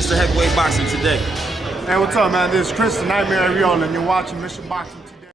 Mr. Heavyweight Boxing today? Hey, what's up, man? This is Chris, the Nightmare Areola, and you're watching Mission Boxing today.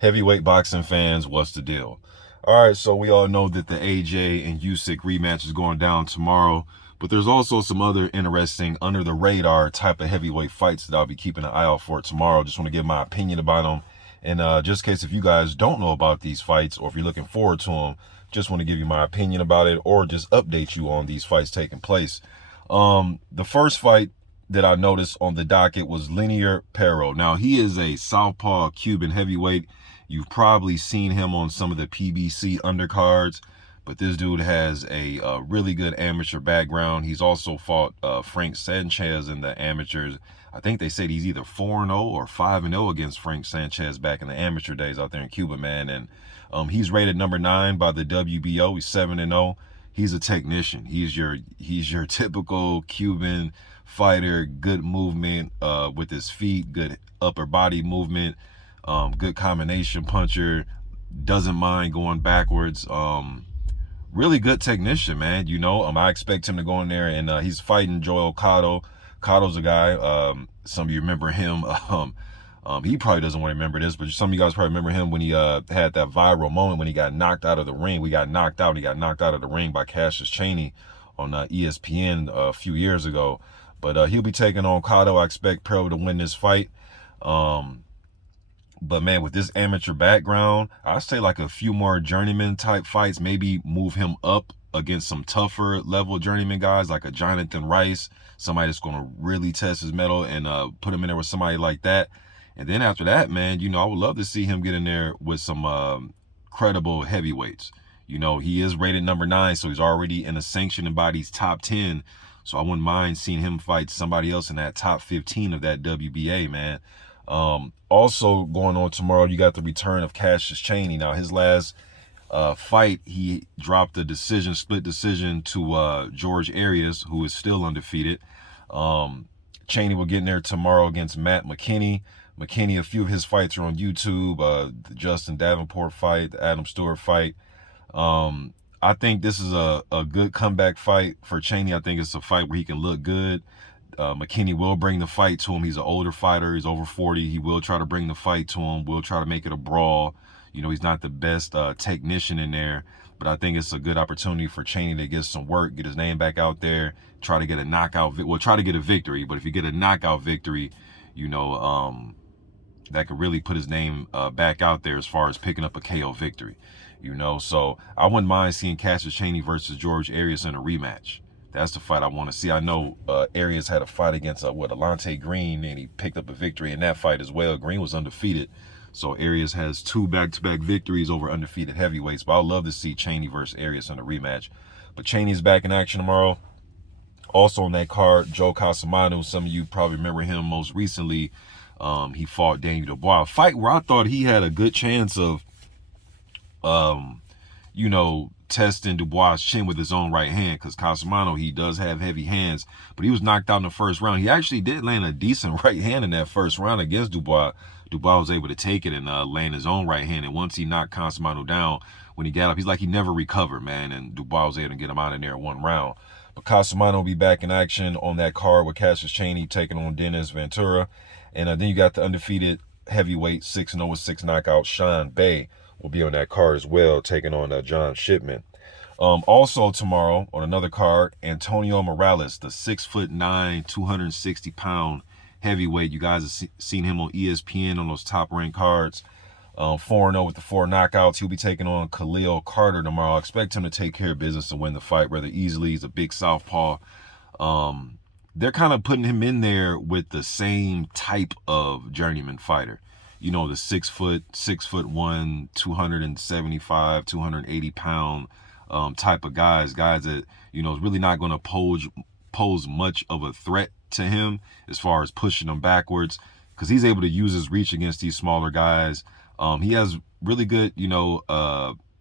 Heavyweight boxing fans, what's the deal? All right, so we all know that the AJ and Usyk rematch is going down tomorrow, but there's also some other interesting under the radar type of heavyweight fights that I'll be keeping an eye out for tomorrow. Just want to give my opinion about them. And just in case if you guys don't know about these fights or if you're looking forward to them, just want to give you my opinion about it or just update you on these fights taking place. The first fight that I noticed on the docket was Lenier. Now, he is a southpaw Cuban heavyweight. You've probably seen him on some of the PBC undercards, but this dude has a really good amateur background. He's also fought Frank Sanchez in the amateurs. I think they said he's either 4-0 or 5-0 against Frank Sanchez back in the amateur days out there in Cuba, man. And he's rated number 9 by the WBO. He's 7-0. He's a technician. He's your typical Cuban fighter. Good movement with his feet, good upper body movement, good combination puncher, doesn't mind going backwards. Really good technician, man. You know, I expect him to go in there and he's fighting Joel Cotto. Cotto's a guy, some of you remember him. He probably doesn't want to remember this, but some of you guys probably remember him when he had that viral moment when he got knocked out of the ring. He got knocked out of the ring by Cassius Chaney on ESPN a few years ago. But he'll be taking on Cotto. I expect Pearl to win this fight. But man, with this amateur background, I'd say like a few more journeyman type fights, maybe move him up against some tougher level journeyman guys like a Jonathan Rice, somebody that's going to really test his mettle, and put him in there with somebody like that. And then after that, man, you know, I would love to see him get in there with some credible heavyweights. You know, he is rated number 9, so he's already in a sanctioned body's top 10. So I wouldn't mind seeing him fight somebody else in that top 15 of that WBA, man. Also going on tomorrow, you got the return of Cassius Chaney. Now, his last fight, he dropped a split decision to George Arias, who is still undefeated. Chaney will get in there tomorrow against Matt McKinney. A few of his fights are on YouTube. The Justin Davenport fight, the Adam Stewart fight. I think this is a good comeback fight for Chaney. I think it's a fight where he can look good. McKinney will bring the fight to him. He's an older fighter. He's over 40. He will try to bring the fight to him. Will try to make it a brawl. You know, he's not the best technician in there, but I think it's a good opportunity for Chaney to get some work, get his name back out there, try to get a knockout. Well, try to get a victory. But if you get a knockout victory, you know, that could really put his name back out there as far as picking up a KO victory. You know, so I wouldn't mind seeing Cassius Chaney versus George Arias in a rematch. That's the fight I want to see. I know Arias had a fight against Alante Green, and he picked up a victory in that fight as well. Green was undefeated, so Arias has 2 back-to-back victories over undefeated heavyweights. But I'd love to see Chaney versus Arias in a rematch. But Chaney's back in action tomorrow. Also on that card, Joe Cusumano. Some of you probably remember him most recently. He fought Daniel Dubois, a fight where I thought he had a good chance of, you know, testing Dubois' chin with his own right hand, because Cusumano, he does have heavy hands, but he was knocked out in the first round. He actually did land a decent right hand in that first round against Dubois. Dubois was able to take it and land his own right hand, and once he knocked Cusumano down, when he got up, he's like he never recovered, man, and Dubois was able to get him out of there in 1 round. But Cusumano will be back in action on that card with Cassius Chaney taking on Dennis Ventura. And then you got the undefeated heavyweight 6-0 with 6 knockouts, Sean Bay, will be on that card as well, taking on John Shipman. Also tomorrow on another card, Antonio Mireles, the 6'9", 260-pound heavyweight. You guys have seen him on ESPN on those top-ranked cards. 4-0 with the 4 knockouts. He'll be taking on Khalil Carter tomorrow. I expect him to take care of business and win the fight rather easily. He's a big southpaw. They're kind of putting him in there with the same type of journeyman fighter. You know, the 6'1", 275, 280-pound type of guys that, you know, is really not going to pose much of a threat to him as far as pushing him backwards, because he's able to use his reach against these smaller guys. He has really good, you know,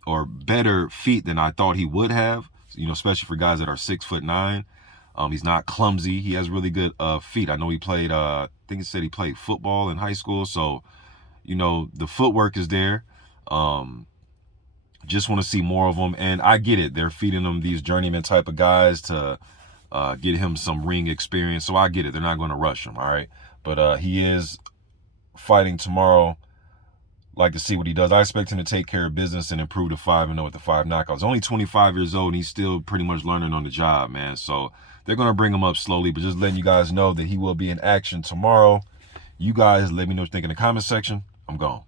or better feet than I thought he would have, you know, especially for guys that are 6'9". He's not clumsy. He has really good feet. I know he played, I think he said he played football in high school. So, you know, the footwork is there. Just want to see more of them. And I get it. They're feeding them these journeyman type of guys to get him some ring experience. So I get it. They're not going to rush him, all right? But he is fighting tomorrow. Like to see what he does. I expect him to take care of business and improve to 5-0 with the 5 knockouts. Only 25 years old, and he's still pretty much learning on the job, man. So they're going to bring him up slowly, but just letting you guys know that he will be in action tomorrow. You guys let me know what you think in the comment section. I'm gone.